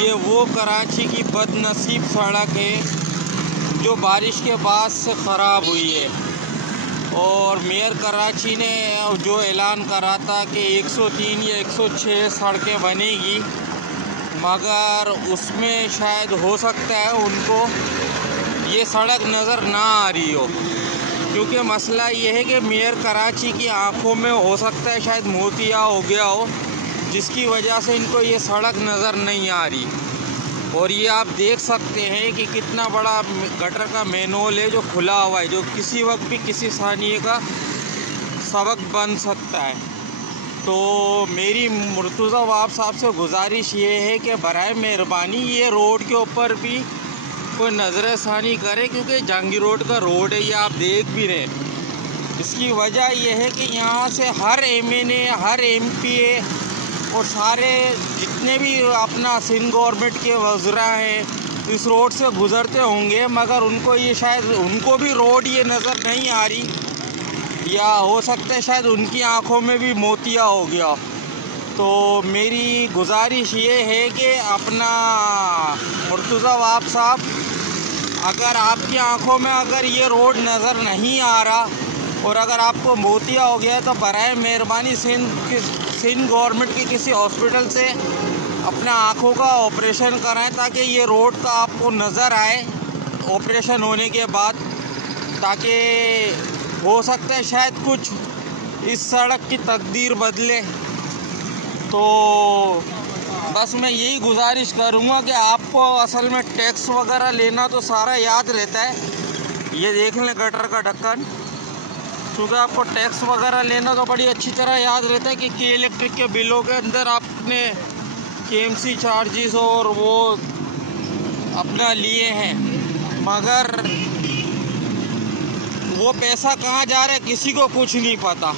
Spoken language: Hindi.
ये वो कराची की बदनसीब सड़क है जो बारिश के बाद से ख़राब हुई है। और मेयर कराची ने जो ऐलान करा था कि 103 या 106 सड़कें बनेगी, मगर उसमें शायद हो सकता है उनको ये सड़क नज़र ना आ रही हो, क्योंकि मसला ये है कि मेयर कराची की आंखों में हो सकता है शायद मोतिया हो गया हो, जिसकी वजह से इनको ये सड़क नज़र नहीं आ रही। और ये आप देख सकते हैं कि कितना बड़ा गटर का मैनहोल है जो खुला हुआ है, जो किसी वक्त भी किसी सानिए का सबक बन सकता है। तो मेरी मुर्तज़ा वाब साहब से गुजारिश ये है कि बराए मेहरबानी ये रोड के ऊपर भी कोई नज़र सानी करे, क्योंकि जहांगीर रोड का रोड है, ये आप देख भी रहे हैं। इसकी वजह यह है कि यहाँ से हर MNA, हर MP और सारे जितने भी अपना सिंध गवर्नमेंट के वज़रा हैं इस रोड से गुज़रते होंगे, मगर उनको ये शायद उनको भी रोड ये नज़र नहीं आ रही, या हो सकता है शायद उनकी आंखों में भी मोतिया हो गया। तो मेरी गुजारिश ये है कि अपना मुर्तज़ा वाब साहब, अगर आपकी आंखों में अगर ये रोड नज़र नहीं आ रहा और अगर आपको मोतिया हो गया है तो बराए मेहरबानी सिंध गवर्नमेंट के किसी हॉस्पिटल से अपना आँखों का ऑपरेशन कराएं, ताकि ये रोड का आपको नज़र आए ऑपरेशन होने के बाद, ताकि हो सकता है शायद कुछ इस सड़क की तकदीर बदले। तो बस मैं यही गुजारिश करूँगा कि आपको असल में टैक्स वगैरह लेना तो सारा याद रहता है, ये देख लें गटर का ढक्कन, क्योंकि आपको टैक्स वगैरह लेना तो बड़ी अच्छी तरह याद रहता है कि इलेक्ट्रिक के बिलों के अंदर आपने KMC चार्जेस और वो अपना लिए हैं, मगर वो पैसा कहाँ जा रहा है किसी को कुछ नहीं पता।